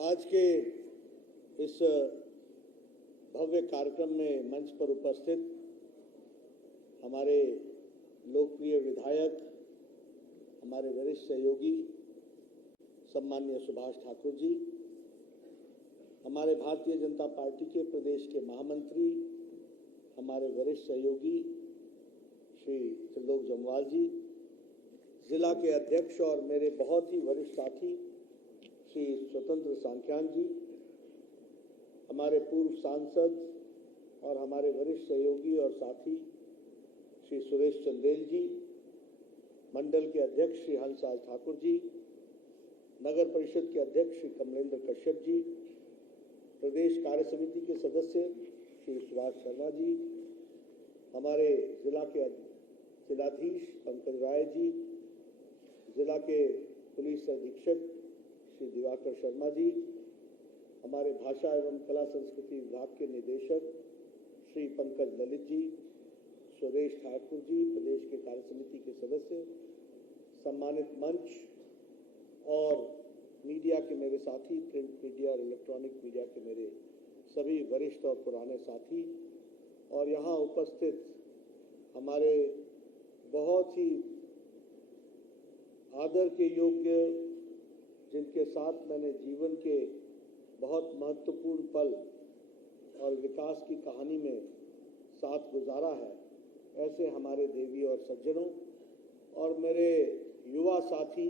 आज के इस भव्य कार्यक्रम में मंच पर उपस्थित हमारे लोकप्रिय विधायक, हमारे वरिष्ठ सहयोगी सम्माननीय सुभाष ठाकुर जी, हमारे भारतीय जनता पार्टी के प्रदेश के महामंत्री, हमारे वरिष्ठ सहयोगी श्री त्रिलोक जम्वाल जी, जिला के अध्यक्ष और मेरे बहुत ही वरिष्ठ साथी श्री स्वतंत्र सांख्यान जी, हमारे पूर्व सांसद और हमारे वरिष्ठ सहयोगी और साथी श्री सुरेश चंदेल जी, मंडल के अध्यक्ष श्री हंसराज ठाकुर जी, नगर परिषद के अध्यक्ष श्री कमलेंद्र कश्यप जी, प्रदेश कार्य समिति के सदस्य श्री सुभाष शर्मा जी, हमारे जिला के जिलाधीश पंकज राय जी, जिला के पुलिस अधीक्षक श्री दिवाकर शर्मा जी, हमारे भाषा एवं कला संस्कृति विभाग के निदेशक श्री पंकज ललित जी, सुरेश ठाकुर जी, प्रदेश के कार्य समिति के सदस्य, सम्मानित मंच और मीडिया के मेरे साथी, प्रिंट मीडिया और इलेक्ट्रॉनिक मीडिया के मेरे सभी वरिष्ठ और पुराने साथी, और यहाँ उपस्थित हमारे बहुत ही आदर के योग्य, जिनके साथ मैंने जीवन के बहुत महत्वपूर्ण पल और विकास की कहानी में साथ गुजारा है, ऐसे हमारे देवी और सज्जनों और मेरे युवा साथी,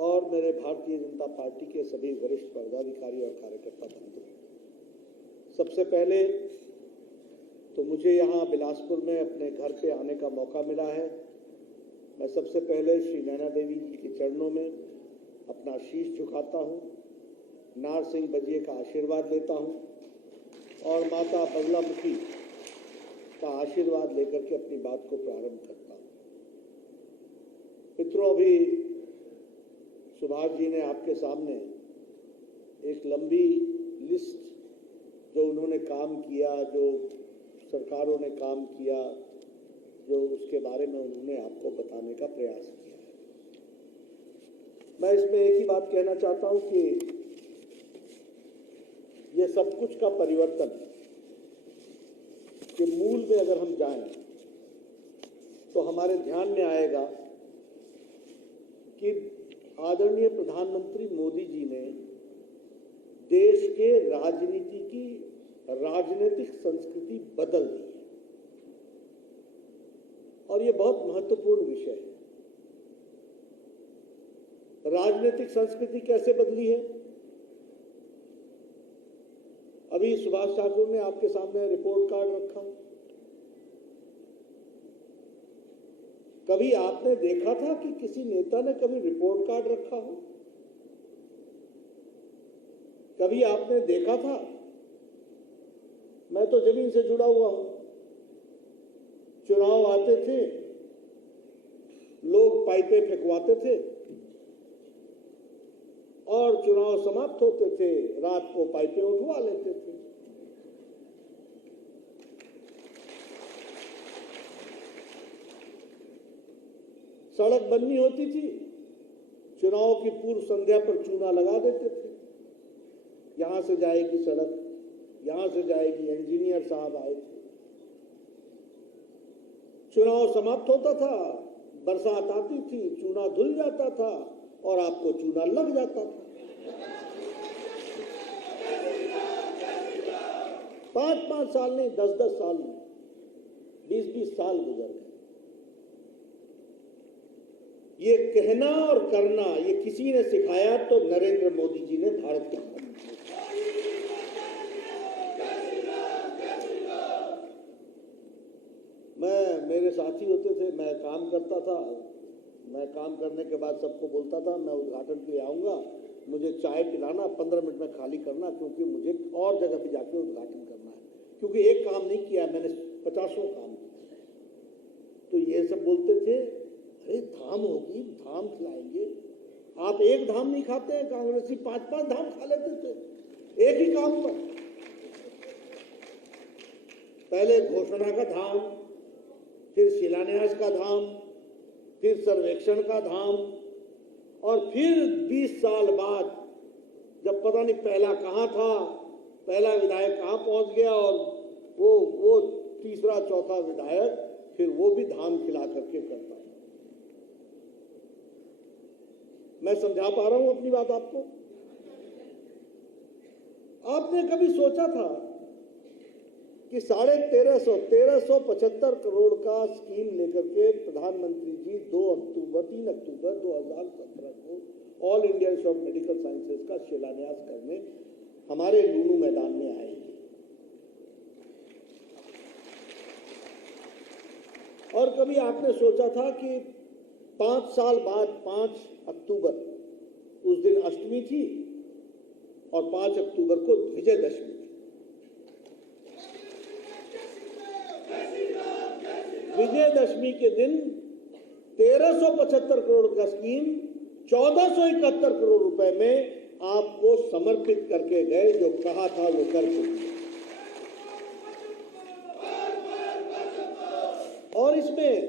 और मेरे भारतीय जनता पार्टी के सभी वरिष्ठ पदाधिकारी और कार्यकर्ता बंधु, सबसे पहले तो मुझे यहाँ बिलासपुर में अपने घर पे आने का मौका मिला है। मैं सबसे पहले श्री नैना देवी जी के चरणों में अपना शीश झुकाता हूँ, नार सिंह बजिए का आशीर्वाद लेता हूँ और माता बगलामुखी का आशीर्वाद लेकर के अपनी बात को प्रारंभ करता हूँ। मित्रों, अभी सुभाष जी ने आपके सामने एक लंबी लिस्ट जो उन्होंने काम किया, जो सरकारों ने काम किया, जो उसके बारे में उन्होंने आपको बताने का प्रयास किया है। मैं इसमें एक ही बात कहना चाहता हूं कि ये सब कुछ का परिवर्तन के मूल में अगर हम जाएं तो हमारे ध्यान में आएगा कि आदरणीय प्रधानमंत्री मोदी जी ने देश के राजनीतिक संस्कृति बदल दी है और ये बहुत महत्वपूर्ण विषय है। राजनीतिक संस्कृति कैसे बदली है? अभी सुभाष ठाकुर ने आपके सामने रिपोर्ट कार्ड रखा। कभी आपने देखा था कि किसी नेता ने कभी रिपोर्ट कार्ड रखा हो? कभी आपने देखा था? मैं तो जमीन से जुड़ा हुआ हूं। चुनाव आते थे, लोग पाइपें फेंकवाते थे और चुनाव समाप्त होते थे, रात को पाइपें उठवा लेते थे। सड़क बननी होती थी, चुनाव की पूर्व संध्या पर चूना लगा देते थे। यहां से जाएगी सड़क, यहां से जाएगी, इंजीनियर साहब आए थे। चुनाव समाप्त होता था, बरसात आती थी, चूना धुल जाता था और आपको चूना लग जाता था। 5-5 साल नहीं, 10-10 साल नहीं, 20-20 साल गुजर गए। ये कहना और करना ये किसी ने सिखाया तो नरेंद्र मोदी जी ने भारत के अंदर। मेरे साथी होते थे, मैं काम करता था, मैं काम करने के बाद सबको बोलता था मैं उद्घाटन के लिए आऊंगा, मुझे चाय पिलाना, 15 मिनट में खाली करना, क्योंकि मुझे और जगह पे जाके उद्घाटन करना है, क्योंकि एक काम नहीं किया मैंने, 50 काम किया। तो ये सब बोलते थे, अरे धाम होगी, धाम खिलाएंगे। आप एक धाम नहीं खाते हैं, कांग्रेसी 5-5 धाम खा लेते थे एक ही काम पर। पहले घोषणा का धाम, फिर शिलान्यास का धाम, फिर सर्वेक्षण का धाम, और फिर 20 साल बाद जब पता नहीं पहला कहां था, पहला विधायक कहां पहुंच गया, और वो तीसरा चौथा विधायक फिर वो भी धाम खिला करके करता है। मैं समझा पा रहा हूं अपनी बात आपको? आपने कभी सोचा था कि 1375 करोड़ का स्कीम लेकर के प्रधानमंत्री जी 3 अक्टूबर 2017 को all India institute of medical sciences का शिलान्यास करने हमारे लुलू मैदान में आएंगे? और कभी आपने सोचा था कि 5 साल बाद 5 अक्टूबर, उस दिन अष्टमी थी और 5 अक्टूबर को विजयदशमी थी। विजयदशमी के दिन 1375 करोड़ का स्कीम 1471 करोड़ रुपए में आपको समर्पित करके गए। जो कहा था वो कर चुके। और इसमें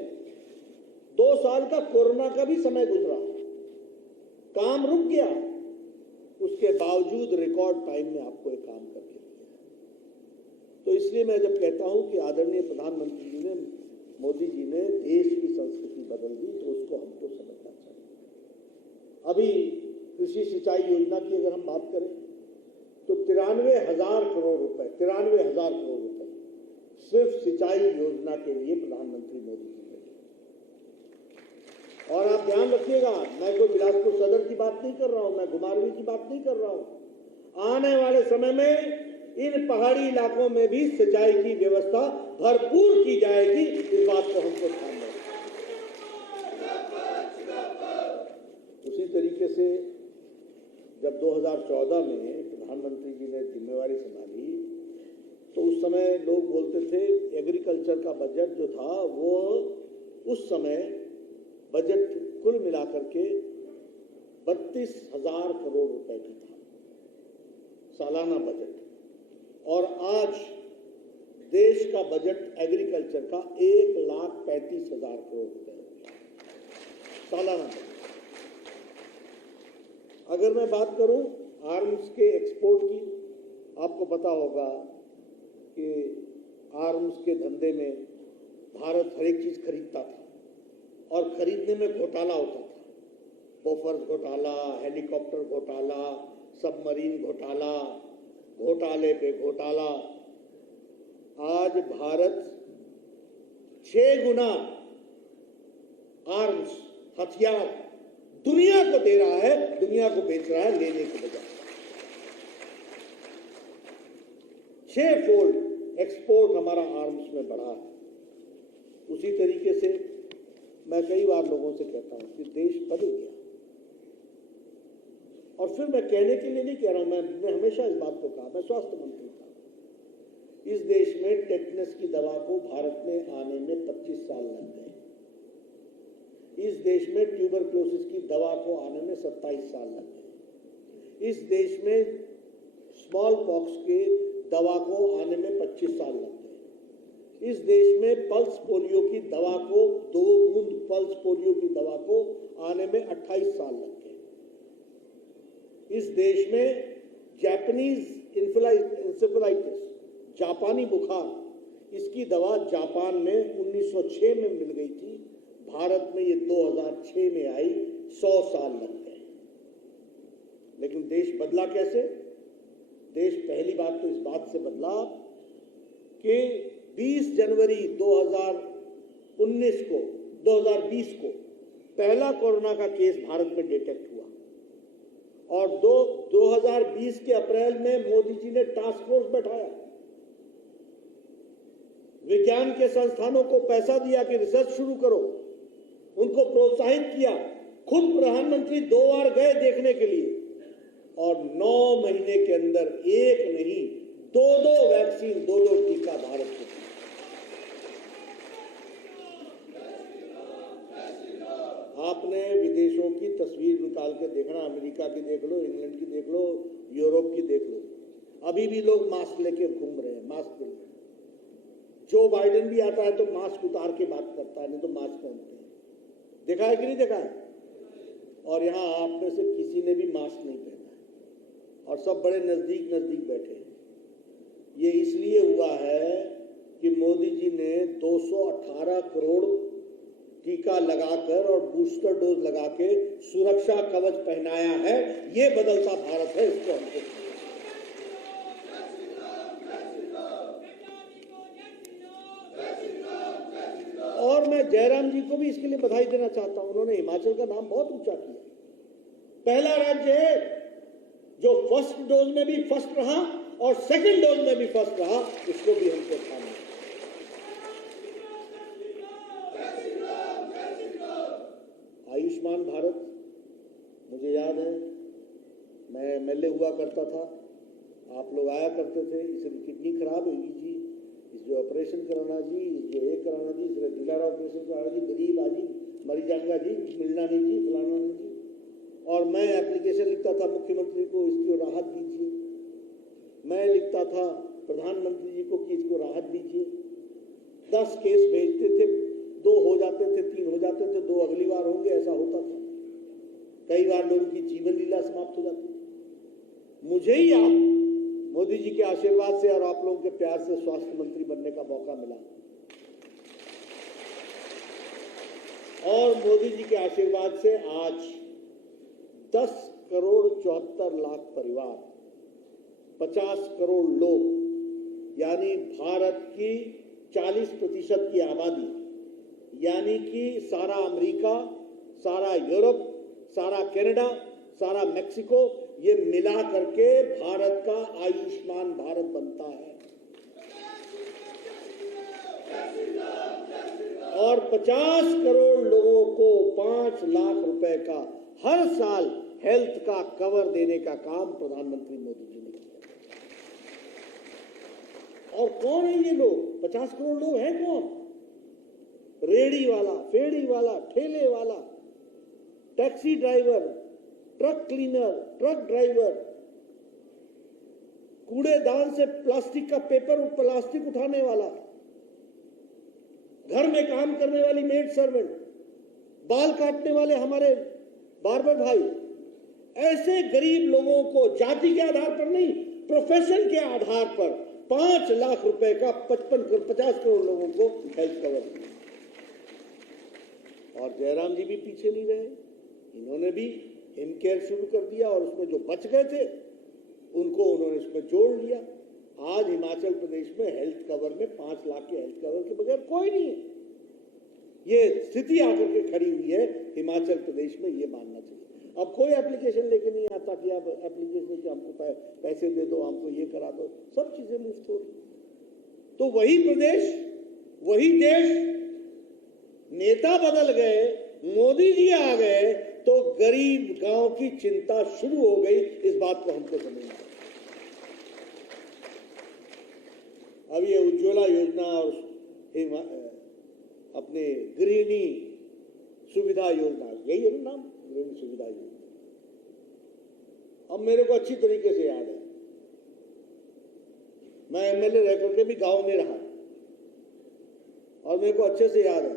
2 साल का कोरोना का भी समय गुजरा, काम रुक गया, उसके बावजूद रिकॉर्ड टाइम में आपको एक काम करके दिया। तो इसलिए मैं जब कहता हूं कि आदरणीय प्रधानमंत्री जी ने, मोदी जी ने देश की संस्कृति बदल दी, तो उसको हमको समझना चाहिए। अभी कृषि सिंचाई योजना की अगर हम बात करें तो 93,000 करोड़ रुपए, 93,000 करोड़ रुपए सिर्फ सिंचाई योजना के लिए प्रधानमंत्री मोदी जी ने। और आप ध्यान रखिएगा, मैं कोई बिलासपुर सदर की बात नहीं कर रहा हूं, मैं घुमारवीं की बात नहीं कर रहा हूं। आने वाले समय में इन पहाड़ी इलाकों में भी सिंचाई की व्यवस्था भरपूर की जाएगी। इस बात को हमको ध्यान रखना। उसी तरीके से जब 2014 में प्रधानमंत्री जी ने जिम्मेवारी संभाली तो उस समय लोग बोलते थे एग्रीकल्चर का बजट जो था वो उस समय बजट कुल मिलाकर के 32,000 करोड़ रुपए की था, सालाना बजट। और आज देश का बजट एग्रीकल्चर का 1,35,000 करोड़ रुपए सालाना बजट। अगर मैं बात करूं आर्म्स के एक्सपोर्ट की, आपको पता होगा कि आर्म्स के धंधे में भारत हर एक चीज खरीदता था और खरीदने में घोटाला होता था। बोफर्स घोटाला, हेलीकॉप्टर घोटाला, सबमरीन घोटाला, घोटाले पे घोटाला। आज भारत 6 गुना आर्म्स, हथियार दुनिया को दे रहा है, दुनिया को बेच रहा है लेने के बजाय। 6 फोल्ड एक्सपोर्ट हमारा आर्म्स में बढ़ा है। उसी तरीके से मैं कई बार लोगों से कहता हूं कि देश बदल गया। और फिर मैं कहने के लिए नहीं कह रहा हूं, मैं हमेशा इस बात को कहा, मैं स्वास्थ्य मंत्री था। इस देश में टेटनस की दवा को भारत में आने में 25 साल लग गए। इस देश में ट्यूबरक्लोसिस की दवा को आने में 27 साल लग गए। इस देश में स्मॉल पॉक्स के दवा को आने में 25 साल लग गए। इस देश में पल्स पोलियो की दवा को, 2 बूंद पल्स पोलियो की दवा को आने में 28 साल लग गए। इस देश में जापानीज इंसेफेलाइटिस, जापानी बुखार, इसकी दवा जापान में 1906 में मिल गई थी, भारत में ये 2006 में आई, 100 साल लग गए। लेकिन देश बदला कैसे? देश पहली बात तो इस बात से बदला कि 20 जनवरी 2020 को पहला कोरोना का केस भारत में डिटेक्ट हुआ और 2020 के अप्रैल में मोदी जी ने टास्क फोर्स बैठाया, विज्ञान के संस्थानों को पैसा दिया कि रिसर्च शुरू करो, उनको प्रोत्साहित किया। खुद प्रधानमंत्री 2 बार गए देखने के लिए और 9 महीने के अंदर एक नहीं 2 वैक्सीन, 2 टीका भारत को। आपने विदेशों की तस्वीर निकाल के देखना, अमेरिका की देख लो, इंग्लैंड की देख लो, यूरोप की देख लो, अभी भी लोग मास्क लेके घूम रहे हैं, मास्क जो बाइडेन भी आता है तो मास्क उतार के बात करता है, नहीं तो मास्क पहनते हैं। देखा है कि नहीं देखा है? और यहाँ आप में से किसी ने भी मास्क नहीं पहना है और सब बड़े नजदीक नजदीक बैठे हैं। ये इसलिए हुआ है कि मोदी जी ने 218 करोड़ टीका लगाकर और बूस्टर डोज लगा के सुरक्षा कवच पहनाया है। ये बदलता भारत है, इसको हमको। और मैं जयराम जी को भी इसके लिए बधाई देना चाहता हूं। उन्होंने हिमाचल का नाम बहुत ऊंचा किया। पहला राज्य है जो फर्स्ट डोज में भी फर्स्ट रहा और सेकंड डोज में भी फर्स्ट रहा, इसको भी हमको थामा। आयुष्मान भारत, मुझे याद है मैं एमएलए हुआ करता था, आप लोग आया करते थे, इसकी किडनी खराब होगी जी, जो ऑपरेशन कराना जी, जो ये कराना जी, इसका दिलारा ऑपरेशन कराना जी, गरीब आदमी मरी जाएगा जी, मिलना नहीं जी, फलाना नहीं जी। और मैं एप्लीकेशन लिखता था मुख्यमंत्री को, इसको राहत दीजिए। मैं लिखता था प्रधानमंत्री जी को कि इसको राहत दीजिए। 10 केस भेजते थे, 2 हो जाते थे, 3 हो जाते थे, 2 अगली बार होंगे, ऐसा होता था। कई बार लोगों की जीवन लीला समाप्त हो जाती थी। मुझे ही आप मोदी जी के आशीर्वाद से और आप लोगों के प्यार से स्वास्थ्य मंत्री बनने का मौका मिला और मोदी जी के आशीर्वाद से आज 10 करोड़ 74 लाख परिवार, 50 करोड़ लोग, यानी भारत की 40% की आबादी, यानी कि सारा अमेरिका, सारा यूरोप, सारा कनाडा, सारा मेक्सिको, ये मिला करके भारत का आयुष्मान भारत बनता है। और 50 करोड़ लोगों को 5 लाख रुपए का हर साल हेल्थ का कवर देने का काम प्रधानमंत्री मोदी जी ने किया। और कौन है ये लोग? 50 करोड़ लोग हैं कौन? रेडी वाला, फेड़ी वाला, ठेले वाला, taxi driver, truck cleaner, truck driver, कूड़ेदान से प्लास्टिक का पेपर और प्लास्टिक उठाने वाला, घर में काम करने वाली मेड सर्वेंट, बाल काटने वाले हमारे बार्बर भाई, ऐसे गरीब लोगों को जाति के आधार पर नहीं, प्रोफेशन के आधार पर 5 लाख रुपए का 50 करोड़ लोगों को हेल्थ कवर दिया। और जयराम जी भी पीछे नहीं रहे, इन्होंने भी हिमकेयर शुरू कर दिया और उसमें जो बच गए थे उनको उन्होंने इसमें जोड़ लिया। आज हिमाचल प्रदेश में हेल्थ कवर में 5 लाख के हेल्थ कवर के बगैर कोई नहीं है। ये स्थिति आकर के खड़ी हुई है हिमाचल प्रदेश में, ये मानना चाहिए। अब कोई एप्लीकेशन लेके नहीं आता कि आप एप्लीकेशन से हमको पैसे दे दो, हमको ये करा दो, सब चीजें मुफ्त हो रही। तो वही प्रदेश, वही देश, नेता बदल गए, मोदी जी आ गए तो गरीब गांव की चिंता शुरू हो गई। इस बात को हमको समझना है। अब ये उज्ज्वला योजना और अपने गृहिणी सुविधा योजना, यही है ना नाम, गृहिणी सुविधा योजना। अब मेरे को अच्छी तरीके से याद है, मैं एमएलए रह करके भी गांव में रहा और मेरे को अच्छे से याद है,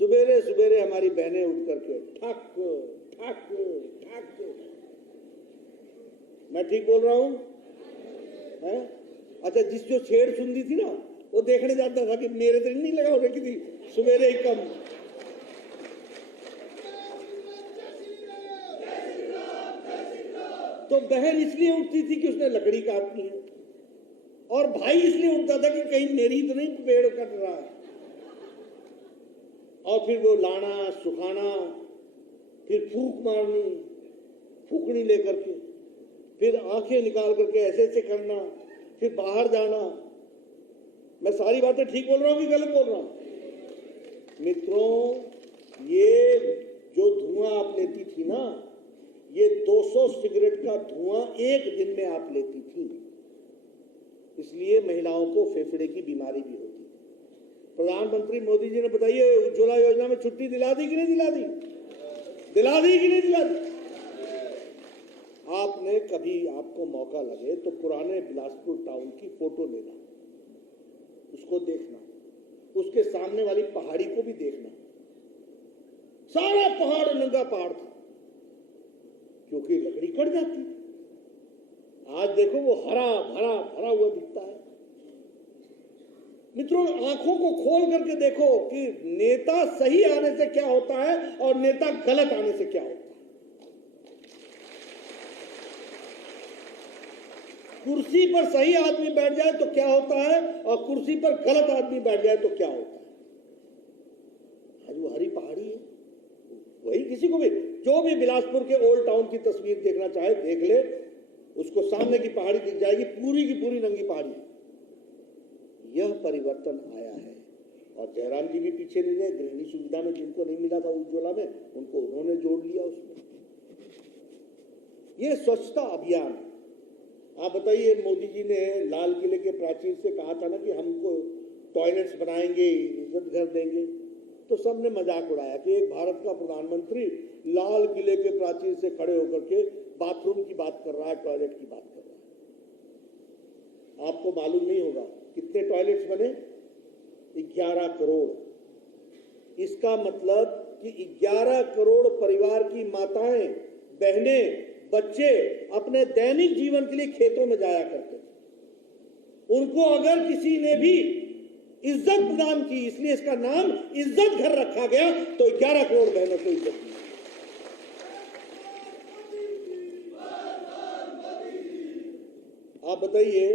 सुबेरे सुबेरे हमारी बहनें उठ करके ठक ठक ठक, मैं ठीक बोल रहा हूं? है? अच्छा, जिस जो छेड़ सुनती थी ना, वो देखने जाता था कि मेरे तो नहीं लगा हो रही थी सुबेरे ही कम। तो बहन इसलिए उठती थी कि उसने लकड़ी काटनी है, और भाई इसलिए उठता था कि कहीं मेरी तो नहीं पेड़ कट रहा है। और फिर वो लाना, सुखाना, फिर फूंक मारनी, फूकनी लेकर के, फिर आंखें निकाल करके ऐसे ऐसे करना, फिर बाहर जाना। मैं सारी बातें ठीक बोल रहा हूं कि गलत बोल रहा हूं? मित्रों, ये जो धुआं आप लेती थी ना, ये 200 सिगरेट का धुआं एक दिन में आप लेती थी। इसलिए महिलाओं को फेफड़े की बीमारी भी होती थी। प्रधानमंत्री मोदी जी ने बताइए, उज्ज्वला योजना में छुट्टी दिला दी कि नहीं दिला दी? दिला दी कि नहीं दिला दी? आपने कभी आपको मौका लगे तो पुराने बिलासपुर टाउन की फोटो लेना, उसको देखना, उसके सामने वाली पहाड़ी को भी देखना। सारा पहाड़ नंगा पहाड़ था, क्योंकि लकड़ी कट जाती। आज देखो वो हरा भरा भरा हुआ दिखता है। मित्रों, आंखों को खोल करके देखो कि नेता सही आने से क्या होता है और नेता गलत आने से क्या होता है। कुर्सी पर सही आदमी बैठ जाए तो क्या होता है और कुर्सी पर गलत आदमी बैठ जाए तो क्या होता है। आज वो हरी पहाड़ी है, वही किसी को भी, जो भी बिलासपुर के ओल्ड टाउन की तस्वीर देखना चाहे देख ले, उसको सामने की पहाड़ी दिख जाएगी, पूरी की पूरी नंगी पहाड़ी। यह परिवर्तन आया है। और जयराम जी भी पीछे नहीं रहे। गृहिणी सुविधा में जिनको नहीं मिला था उज्ज्वला में, उनको उन्होंने जोड़ लिया उसमें। यह स्वच्छता अभियान। आप बताइए, मोदी जी ने लाल किले के प्राचीर से कहा था ना कि हमको टॉयलेट्स बनाएंगे, इज्जत घर देंगे, तो सबने मजाक उड़ाया कि एक भारत का प्रधानमंत्री लाल किले के प्राचीर से खड़े होकर के बाथरूम की बात कर रहा है, टॉयलेट की बात कर रहा है। आपको मालूम नहीं होगा कितने टॉयलेट्स बने? 11 करोड़। इसका मतलब कि 11 करोड़ परिवार की माताएं, बहनें, बच्चे अपने दैनिक जीवन के लिए खेतों में जाया करते थे। उनको अगर किसी ने भी इज्जत प्रदान की, इसलिए इसका नाम इज्जत घर रखा गया, तो 11 करोड़ बहनों को इज्जत दी। आप बताइए,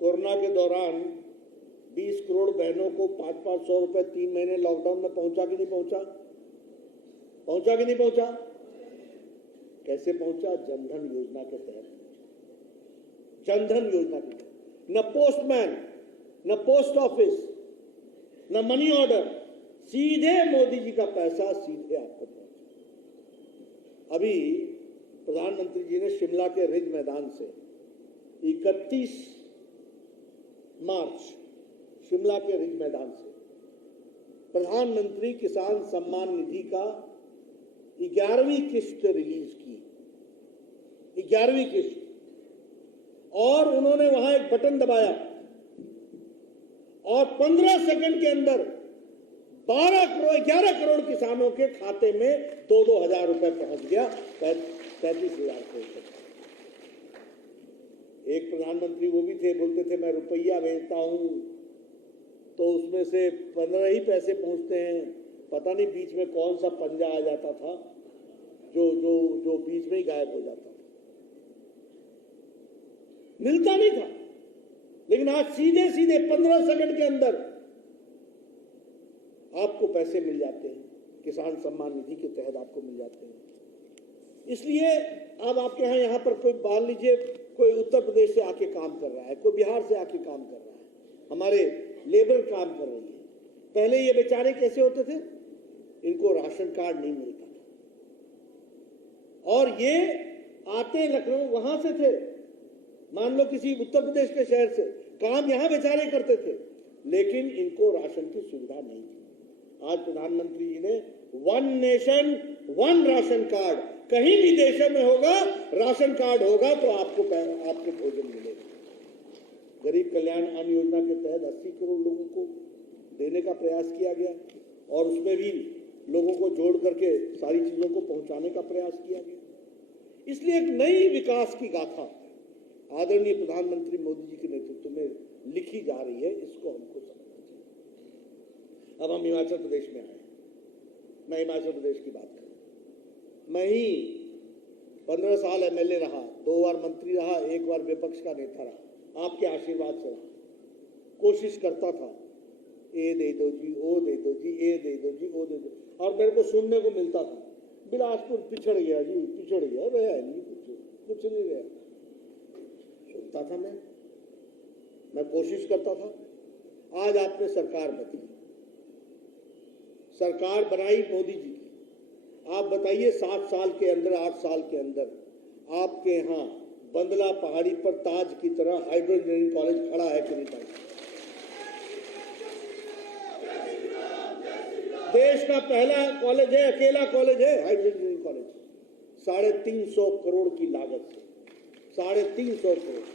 कोरोना के दौरान 20 करोड़ बहनों को 500-500 रुपए 3 महीने लॉकडाउन में पहुंचा कि नहीं पहुंचा? पहुंचा कि नहीं पहुंचा? कैसे पहुंचा? जनधन योजना के तहत। जनधन योजना के तहत न पोस्टमैन, न पोस्ट ऑफिस, न मनी ऑर्डर, सीधे मोदी जी का पैसा सीधे आपको पहुंचा। अभी प्रधानमंत्री जी ने शिमला के रिज मैदान से 31 मार्च शिमला के रिज मैदान से प्रधानमंत्री किसान सम्मान निधि का 11वीं किस्त रिलीज की। 11वीं किस्त। और उन्होंने वहां एक बटन दबाया और 15 सेकंड के अंदर 11 करोड़ किसानों के खाते में 2-2 हजार रुपए पहुंच गया। 35,000 करोड़। एक प्रधानमंत्री वो भी थे, बोलते थे मैं रुपया भेजता हूं तो उसमें से 15 ही पैसे पहुंचते हैं। पता नहीं बीच में कौन सा पंजा आ जाता था जो बीच में ही गायब हो जाता था, मिलता नहीं था। लेकिन आज सीधे सीधे 15 सेकंड के अंदर आपको पैसे मिल जाते हैं। किसान सम्मान निधि के तहत आपको मिल जाते हैं। इसलिए अब आपके यहां पर कोई मान लीजिए कोई उत्तर प्रदेश से आके काम कर रहा है, कोई बिहार से आके काम कर रहा है, हमारे लेबर काम कर रही है। पहले ये बेचारे कैसे होते थे? इनको राशन कार्ड नहीं मिलता था और ये आते लखनऊ वहां से थे, मान लो किसी उत्तर प्रदेश के शहर से, काम यहां बेचारे करते थे, लेकिन इनको राशन की सुविधा नहीं थी। आज प्रधानमंत्री जी ने 1 नेशन 1 राशन कार्ड, कहीं भी देश में होगा राशन कार्ड होगा तो आपको भोजन मिलेगा। गरीब कल्याण अन्न योजना के तहत 80 करोड़ लोगों को देने का प्रयास किया गया और उसमें भी लोगों को जोड़ करके सारी चीजों को पहुंचाने का प्रयास किया गया। इसलिए एक नई विकास की गाथा आदरणीय प्रधानमंत्री मोदी जी के नेतृत्व में लिखी जा रही है। इसको हमको समझना चाहिए। अब हम हिमाचल प्रदेश में आए। मैं हिमाचल प्रदेश की बात करूं। मैं ही 15 साल एमएलए रहा, 2 बार मंत्री रहा, 1 बार विपक्ष का नेता रहा। आपके आशीर्वाद से रहा। कोशिश करता था, ए दे दो जी, ओ दे दो जी, ए दे दो जी, ओ दे दो, और मेरे को सुनने को मिलता था बिलासपुर पिछड़ गया जी, पिछड़ गया, रहा नहीं कुछ नहीं रहा। सुनता था मैं कोशिश करता था। आज आपने सरकार बदली, सरकार बनाई मोदी जी की। आप बताइए 7 साल के अंदर, 8 साल के अंदर आपके यहाँ बंदला पहाड़ी पर ताज की तरह हाइड्रो इंजीनियरिंग कॉलेज खड़ा है कि नहीं खड़ा? देश का पहला कॉलेज है, अकेला कॉलेज है हाइड्रो इंजीनियरिंग कॉलेज। 350 करोड़ की लागत से, 350 करोड़।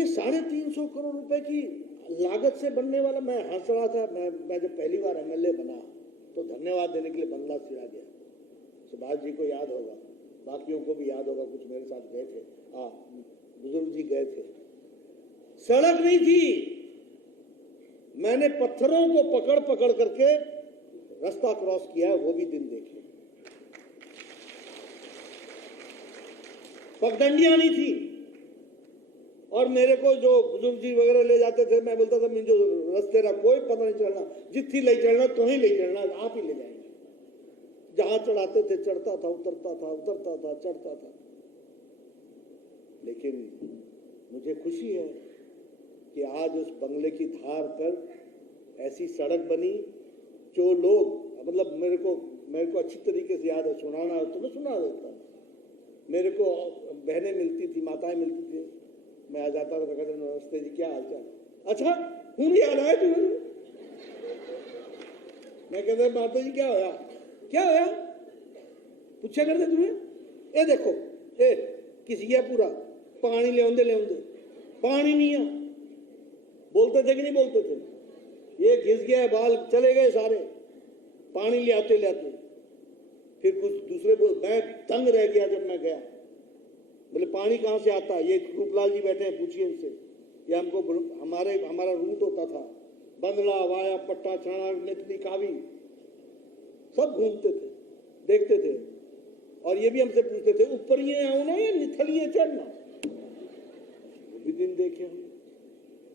ये 350 करोड़ रुपए की लागत से बनने वाला, मैं हंस रहा था। मैं जब पहली बार एमएलए बना तो धन्यवाद देने के लिए बंगला सिरा गया। सुभाष जी को याद होगा, बाकियों को भी याद होगा, कुछ मेरे साथ गए थे, बुजुर्ग जी गए थे। सड़क नहीं थी, मैंने पत्थरों को पकड़ पकड़ करके रास्ता क्रॉस किया, वो भी दिन देखे। पगडंडियां नहीं थी, और मेरे को जो बुजुर्ग जी वगैरह ले जाते थे, मैं बोलता था मुझे रास्ते रहा, कोई पता नहीं चलना, जितनी ले चलना तो ही ले चलना, आप ही ले जाएंगे। जहां चढ़ाते थे चढ़ता था, उतरता था, उतरता था, चढ़ता था। लेकिन मुझे खुशी है कि आज उस बंगले की धार पर ऐसी सड़क बनी जो लोग, मतलब मेरे को अच्छी तरीके से याद है, सुनाना है तो मैं सुना देता। मेरे को बहनें मिलती थी, माताएं मिलती थी, मैं आ जाता था, कहते नमस्ते जी, क्या हाल चाल, अच्छा हूं याद आया तुम्हें? मैं कहता माता जी क्या होया, क्या होया, पूछा करते तुम्हें? ए देखो, ए किसी गया पूरा पानी ले आंदे, पानी नहीं है। बोलते थे कि नहीं बोलते थे? ये घिस गया, बाल चले गए सारे, पानी ले आते फिर कुछ दूसरे बोल, मैं दंग रह गया जब मैं गया। बोले पानी कहां से आता है? ये रूपलाल जी बैठे हैं, पूछिए इनसे। ये हमको हमारा रूट होता था, बंदला, वाया, पट्टा, छाना, नेतली, कावी, सब घूमते थे, देखते थे। और ये भी हमसे पूछते थे ऊपरिये आना या निथलिये चढ़ना, वो भी दिन देखे हम।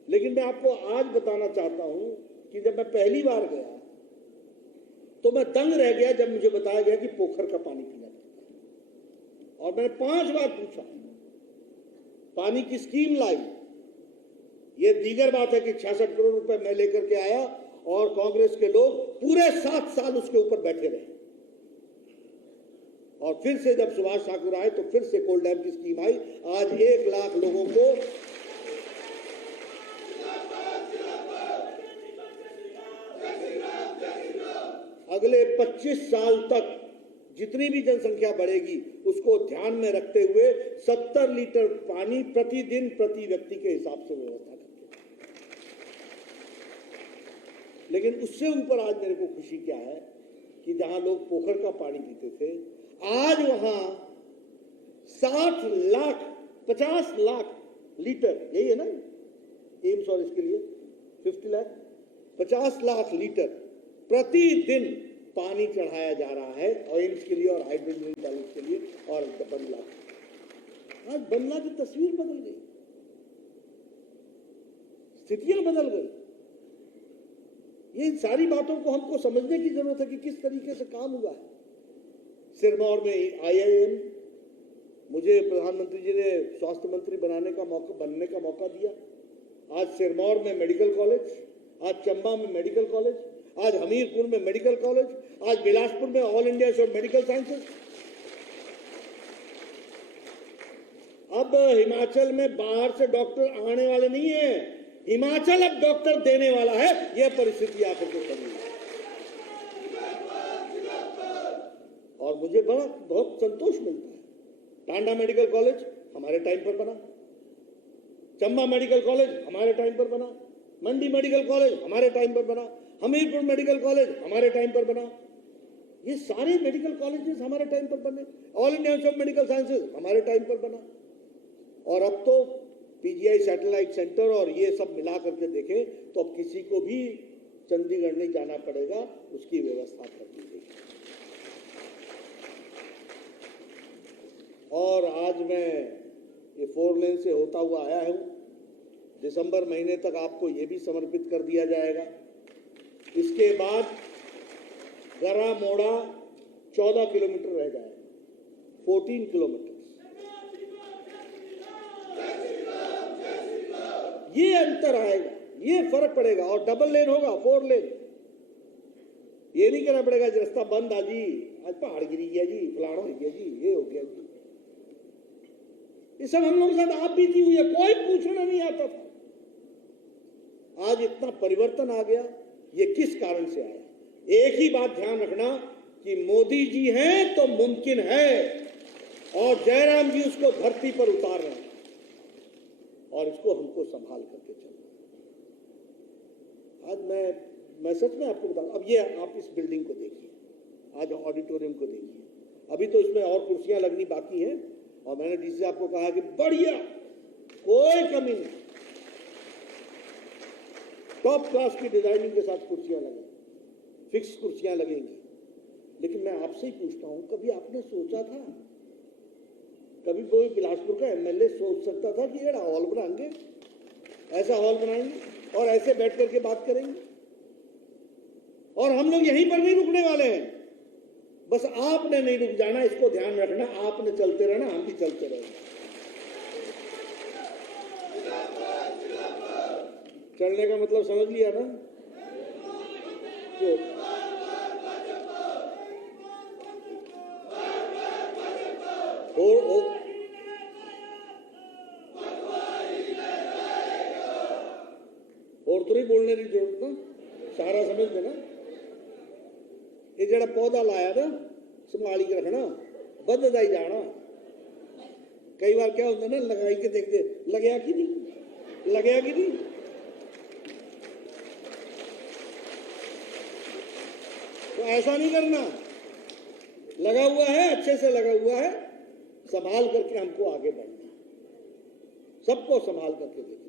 लेकिन मैं आपको आज बताना चाहता हूं कि जब मैं पहली बार गया तो मैं दंग रह गया जब मुझे बताया गया कि पोखर का पानी पीना पड़ता है। और मैंने 5 बार पूछा, पानी की स्कीम लाई। ये दीगर बात है कि 66 करोड़ रुपए मैं लेकर के आया और कांग्रेस के लोग पूरे 7 साल उसके ऊपर बैठे रहे। और फिर से जब सुभाष ठाकुर आए तो फिर से कोल डैम की स्कीम आई। आज 1 लाख लोगों को अगले 25 साल तक जितनी भी जनसंख्या बढ़ेगी उसको ध्यान में रखते हुए 70 लीटर पानी प्रतिदिन प्रति व्यक्ति के हिसाब से व्यवस्था करते। लेकिन उससे ऊपर आज मेरे को खुशी क्या है कि जहां लोग पोखर का पानी पीते थे, आज वहां 60 लाख 50 लाख लीटर, यही है ना एम्स, और इसके लिए 50 लाख 50 लाख लीटर प्रतिदिन पानी चढ़ाया जा रहा है, और एम्स के लिए और हाइड्रोजन कॉलेज के लिए और बंगला। आज बंगला की तस्वीर बदल गई, स्थितियां बदल गई। ये सारी बातों को हमको समझने की जरूरत है कि किस तरीके से काम हुआ है। सिरमौर में IIM, मुझे प्रधानमंत्री जी ने स्वास्थ्य मंत्री बनने का मौका दिया। आज सिरमौर में मेडिकल कॉलेज, आज चंबा में मेडिकल कॉलेज, आज हमीरपुर में मेडिकल कॉलेज, आज बिलासपुर में all India institute of medical sciences. अब हिमाचल में बाहर से डॉक्टर आने वाले नहीं है, हिमाचल अब डॉक्टर देने वाला है। यह परिस्थिति आकर के खड़ी है और मुझे बहुत संतोष मिलता है। टांडा मेडिकल कॉलेज हमारे टाइम पर बना, चंबा मेडिकल कॉलेज हमारे टाइम पर बना, मंडी मेडिकल कॉलेज हमारे टाइम पर बना, हमीरपुर मेडिकल कॉलेज हमारे टाइम पर बना। ये सारे मेडिकल कॉलेजेस हमारे टाइम पर बने। All India institute of medical sciences हमारे टाइम पर बना। और अब तो PGI सैटेलाइट सेंटर और ये सब मिला करके देखें तो अब किसी को भी चंडीगढ़ नहीं जाना पड़ेगा, उसकी व्यवस्था कर दी गई। और आज मैं ये 4 लेन से होता हुआ आया हूं, दिसंबर महीने तक आपको ये भी समर्पित कर दिया जाएगा। इसके बाद गरा मोड़ा 14 किलोमीटर रह जाएगा, 14 किलोमीटर। ये अंतर आएगा, ये फर्क पड़ेगा। और डबल लेन होगा, 4 लेन। ये नहीं कहना पड़ेगा रास्ता बंद आ जी, आज पहाड़ गिरी गया जी, फलाना हो गया जी, ये हो गया जी। ये सब हम लोगों के साथ आप बीती हुई है, कोई पूछना नहीं आता था। आज इतना परिवर्तन आ गया, ये किस कारण से आया? एक ही बात ध्यान रखना कि मोदी जी हैं तो मुमकिन है, और जयराम जी उसको धरती पर उतार रहे हैं। और इसको हमको संभाल करके चलना। आज मैं सच में आपको बता, अब ये आप इस बिल्डिंग को देखिए, आज ऑडिटोरियम को देखिए, अभी तो इसमें और कुर्सियां लगनी बाकी है, और मैंने डीसी साहब को कहा कि बढ़िया, कोई कमी नहीं, टॉप क्लास की डिजाइनिंग के साथ कुर्सियां लगेंगी, फिक्स कुर्सियां लगेंगी। लेकिन मैं आपसे ही पूछता हूं, कभी आपने सोचा था, कभी कोई बिलासपुर का एमएलए सोच सकता था कि ये हॉल बनाएंगे, ऐसा हॉल बनाएंगे और ऐसे बैठ करके बात करेंगे? और हम लोग यहीं पर नहीं रुकने वाले हैं, बस आपने नहीं रुक जाना, इसको ध्यान रखना, आपने चलते रहना, हम भी चलते रहेंगे। चलने का मतलब समझ लिया ना? तो और तो नहीं बोलने की जरूरत ना, सारा समझ देना। ये जरा पौधा लाया ना, संभाली के रखना, बदलता ही जाना। कई बार क्या होता है ना, लगाई के देखते लगया कि नहीं, लगया कि नहीं। तो ऐसा नहीं करना, लगा हुआ है, अच्छे से लगा हुआ है, संभाल करके हमको आगे बढ़ना, सबको संभाल करके देखना।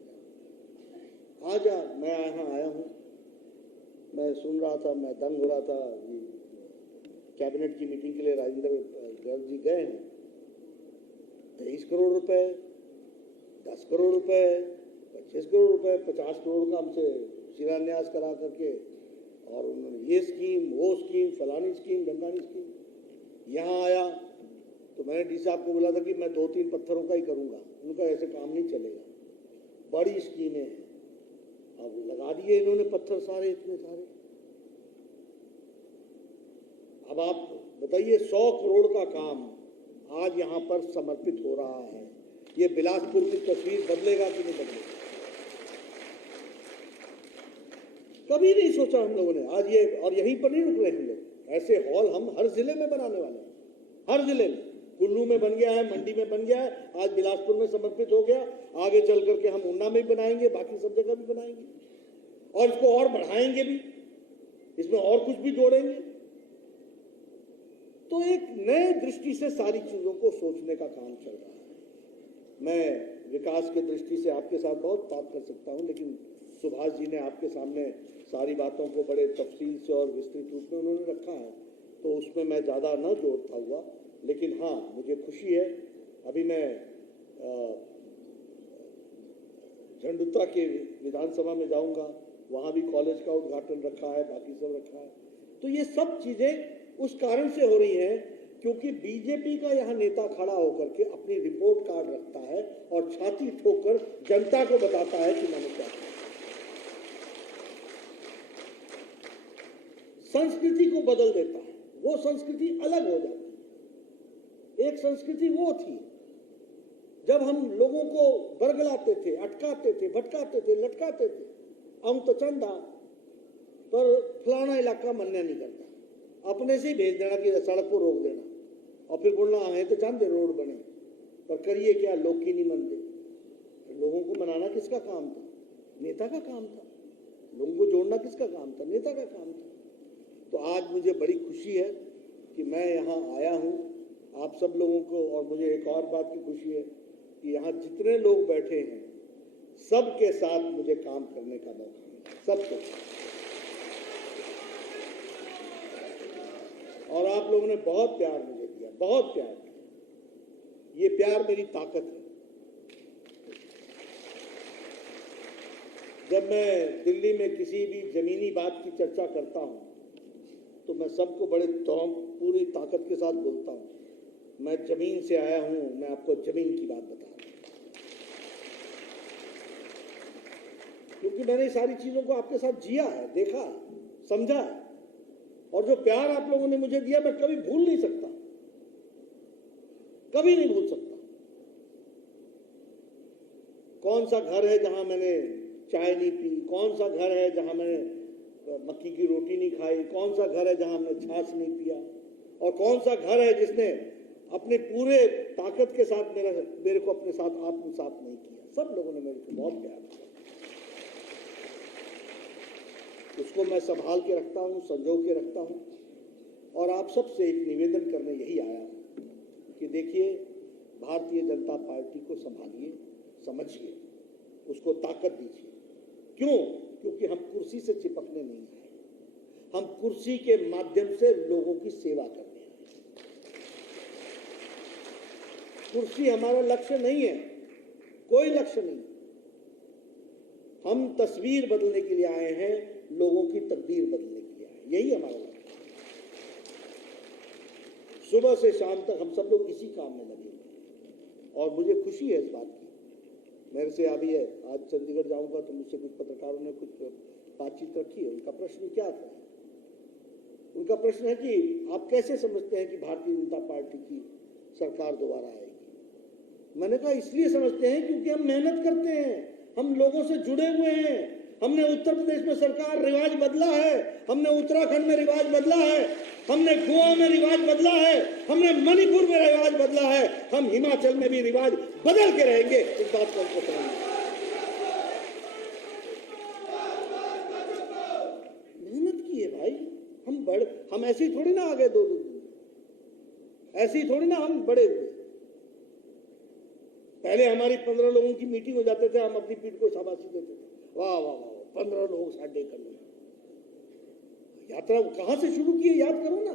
आज मैं यहाँ आया हूँ, मैं सुन रहा था, मैं दंग हो रहा था। कैबिनेट की मीटिंग के लिए राजेंद्र गर्ग जी गए हैं, 23 करोड़ रुपए, 10 करोड़ रुपए, 25 करोड़ रुपए, 50 करोड़ का हमसे शिलान्यास करा करके, और उन्होंने ये स्कीम, वो स्कीम, फलानी स्कीम, ढंगानी स्कीम। यहाँ आया तो मैंने डी साहब को बोला था कि मैं 2-3 पत्थरों का ही करूँगा, उनका ऐसे काम नहीं चलेगा, बड़ी स्कीमें हैं। अब लगा दिए इन्होंने पत्थर सारे, इतने सारे। अब आप बताइए, 100 करोड़ का काम आज यहाँ पर समर्पित हो रहा है। ये बिलासपुर की तस्वीर बदलेगा कि नहीं बदलेगा? कभी नहीं सोचा हम लोगों ने। आज ये, और यहीं पर नहीं रुक रहे हम लोग, ऐसे हॉल हम हर जिले में बनाने वाले हैं, हर जिले में। कुल्लू में बन गया है, मंडी में बन गया है, आज बिलासपुर में समर्पित हो गया, आगे चल करके हम उन्ना में भी बनाएंगे, बाकी सब जगह भी बनाएंगे, और इसको और बढ़ाएंगे भी, इसमें और कुछ भी जोड़ेंगे। तो एक नए दृष्टि से सारी चीजों को सोचने का काम चल रहा है। मैं विकास की दृष्टि से आपके साथ बहुत बात कर सकता हूं, लेकिन सुभाष जी ने आपके सामने सारी बातों को बड़े तफसील से और विस्तृत रूप में उन्होंने रखा है, तो उसमें मैं ज़्यादा न जोड़ता हुआ। लेकिन हाँ, मुझे खुशी है, अभी मैं झंडुता के विधानसभा में जाऊंगा, वहाँ भी कॉलेज का उद्घाटन रखा है, बाकी सब रखा है। तो ये सब चीज़ें उस कारण से हो रही हैं क्योंकि बीजेपी का यहाँ नेता खड़ा होकर के अपनी रिपोर्ट कार्ड रखता है और छाती ठोकर जनता को बताता है कि मैंने क्या किया। संस्कृति को बदल देता है, वो संस्कृति अलग हो जाती है। एक संस्कृति वो थी जब हम लोगों को बरगलाते थे, अटकाते थे, भटकाते थे, लटकाते थे, हम तो चंदा पर फलाना इलाका मान्य नहीं करता, अपने से ही भेज देना कि सड़क को रोक देना, और फिर बोलना है तो चांदे रोड बने, पर करिए क्या, लोग की नहीं मानते। लोगों को मनाना किसका काम था? नेता का काम था। लोगों को जोड़ना किसका काम था? नेता का काम था। तो आज मुझे बड़ी खुशी है कि मैं यहाँ आया हूँ आप सब लोगों को, और मुझे एक और बात की खुशी है कि यहाँ जितने लोग बैठे हैं सबके साथ मुझे काम करने का मौका मिला, सबके। और आप लोगों ने बहुत प्यार मुझे दिया, बहुत प्यार दिया। ये प्यार मेरी ताकत है। जब मैं दिल्ली में किसी भी जमीनी बात की चर्चा करता हूं तो मैं सबको बड़े पूरी ताकत के साथ बोलता हूं, मैं जमीन से आया हूं, मैं आपको जमीन की बात बता रहा हूं, क्योंकि मैंने सारी चीजों को आपके साथ जिया है, देखा, समझा, और जो प्यार आप लोगों ने मुझे दिया मैं कभी भूल नहीं सकता, कभी नहीं भूल सकता। कौन सा घर है जहां मैंने चाय नहीं पी, कौन सा घर है जहां मैंने मक्की की रोटी नहीं खाई, कौन सा घर है जहां हमने छाछ नहीं पिया, और कौन सा घर है जिसने अपने पूरे ताकत के साथ मेरे को अपने साथ आत्मसात नहीं किया। सब लोगों ने मेरे को बहुत प्यार किया, उसको मैं संभाल के रखता हूँ, संजो के रखता हूँ। और आप सबसे एक निवेदन करने यही आया हूँ कि देखिए, भारतीय जनता पार्टी को संभालिए, समझिए, उसको ताकत दीजिए। क्यों? क्योंकि हम कुर्सी से चिपकने नहीं आए, हम कुर्सी के माध्यम से लोगों की सेवा करने आए। कुर्सी हमारा लक्ष्य नहीं है, कोई लक्ष्य नहीं। हम तस्वीर बदलने के लिए आए हैं, लोगों की तकदीर बदलने के लिए आए, यही हमारा लक्ष्य। सुबह से शाम तक हम सब लोग इसी काम में लगे हैं और मुझे खुशी है इस बात की। मेरे से अभी है, आज चंडीगढ़ जाऊंगा तो मुझसे कुछ पत्रकारों ने कुछ बातचीत रखी है। उनका प्रश्न क्या था? उनका प्रश्न है कि आप कैसे समझते हैं कि भारतीय जनता पार्टी की सरकार दोबारा आएगी? मैंने कहा इसलिए समझते हैं क्योंकि हम मेहनत करते हैं, हम लोगों से जुड़े हुए हैं। हमने उत्तर प्रदेश में सरकार रिवाज बदला है, हमने उत्तराखंड में रिवाज बदला है, हमने गोवा में रिवाज बदला है, हमने मणिपुर में रिवाज बदला है, हम हिमाचल में भी रिवाज बदल के रहेंगे। इस बात को हमको समझना, मेहनत की है भाई। हम ऐसे ही थोड़ी ना आ गए 2 दिन, ऐसे ही थोड़ी ना हम बड़े हुए। पहले हमारी 15 लोगों की मीटिंग हो जाते थे, हम अपनी पीठ को शाबाशी देते थे, वाह वाह वाह, 15 लोग साढ़े कर लो। यात्रा कहां से शुरू की है याद करो ना।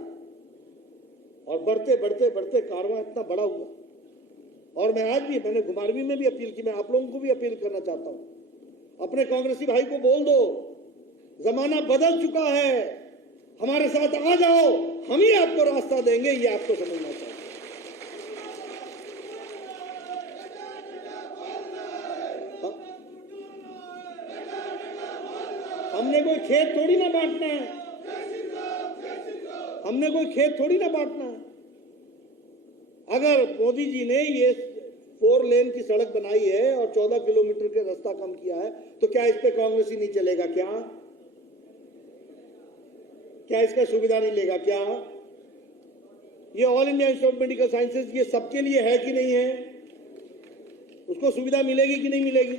और बढ़ते बढ़ते बढ़ते कारवां इतना बड़ा हुआ। और मैं आज भी, मैंने घुमारवी में भी अपील की, मैं आप लोगों को भी अपील करना चाहता हूं, अपने कांग्रेसी भाई को बोल दो, जमाना बदल चुका है, हमारे साथ आ जाओ, हम ही आपको रास्ता देंगे। ये आपको समझना चाहिए। हमने कोई खेत थोड़ी ना बांटना है, हमने कोई खेत थोड़ी ना बांटना है। अगर मोदी जी ने ये 4 लेन की सड़क बनाई है और 14 किलोमीटर के रास्ता कम किया है, तो क्या इस पे कांग्रेस ही नहीं चलेगा? क्या इसका सुविधा नहीं लेगा? क्या ये all India institute of medical sciences ये सबके लिए है कि नहीं है? उसको सुविधा मिलेगी कि नहीं मिलेगी?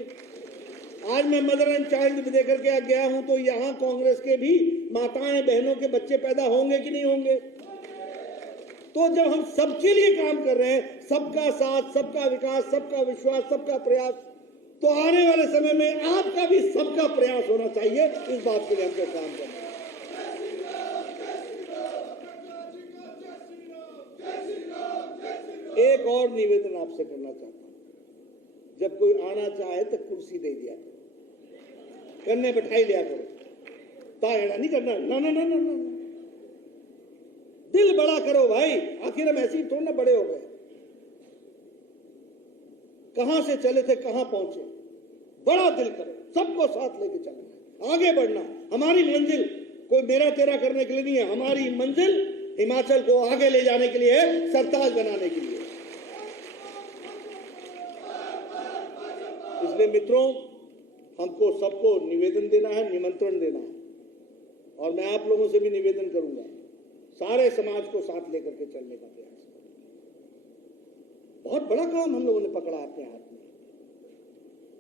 आज मैं मदर एंड चाइल्ड देकर के गया हूं, तो यहां कांग्रेस के भी माताएं बहनों के बच्चे पैदा होंगे कि नहीं होंगे? तो जब हम सबके लिए काम कर रहे हैं, सबका साथ, सबका विकास, सबका विश्वास, सबका प्रयास, तो आने वाले समय में आपका भी सबका प्रयास होना चाहिए। इस बात के लिए हमको काम करना है। एक और निवेदन आपसे करना चाहता हूं, जब कोई आना चाहे तो कुर्सी दे दिया करो, कन्ने बैठाई लिया करो, तायड़ा नहीं करना। ना ना ना ना ना, दिल बड़ा करो भाई, आखिर हम ऐसे ही थोड़ा ना बड़े हो गए। कहां से चले थे, कहां पहुंचे, बड़ा दिल करो, सबको साथ लेके चलना, आगे बढ़ना। हमारी मंजिल कोई मेरा तेरा करने के लिए नहीं है, हमारी मंजिल हिमाचल को आगे ले जाने के लिए है, सरताज बनाने के लिए। इसलिए मित्रों, हमको सबको निवेदन देना है, निमंत्रण देना है। और मैं आप लोगों से भी निवेदन करूंगा, सारे समाज को साथ लेकर के चलने का प्रयास करें। बहुत बड़ा काम हम लोगों ने पकड़ा अपने हाथ में,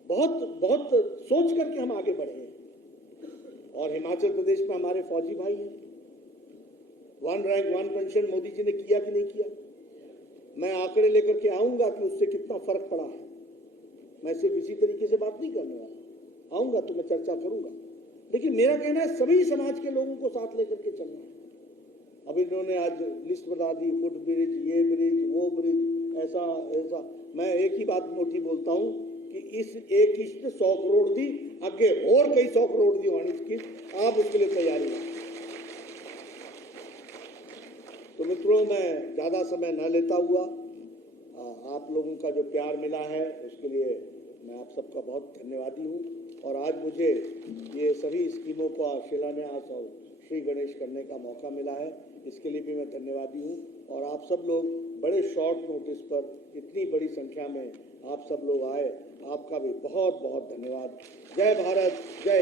बहुत बहुत सोच करके हम आगे बढ़े हैं। और हिमाचल प्रदेश में हमारे फौजी भाई हैं, 1 रैंक 1 पेंशन मोदी जी ने किया कि नहीं किया? मैं आंकड़े लेकर के आऊंगा कि उससे कितना फर्क पड़ा है। मैं सिर्फ इसी तरीके से बात नहीं करने वाला, आऊंगा तो मैं चर्चा करूंगा। लेकिन मेरा कहना है सभी समाज के लोगों को साथ लेकर के चलना है। अब इन्होंने आज लिस्ट बता दी, फुट ब्रिज, ये ब्रिज, वो ब्रिज, ऐसा ऐसा। मैं एक ही बात मोटी बोलता हूं कि इस एक किस्त 100 करोड़ दी, आगे और कई 100 करोड़ दी वाणी किस्त, आप उसके लिए तैयारी करें। तो मित्रों, मैं ज्यादा समय न लेता हुआ, आप लोगों का जो प्यार मिला है उसके लिए मैं आप सबका बहुत धन्यवादी हूँ। और आज मुझे ये सभी स्कीमों का शिलान्यास और श्री गणेश करने का मौका मिला है, इसके लिए भी मैं धन्यवादी हूँ। और आप सब लोग बड़े शॉर्ट नोटिस पर इतनी बड़ी संख्या में आप सब लोग आए, आपका भी बहुत बहुत धन्यवाद। जय भारत, जय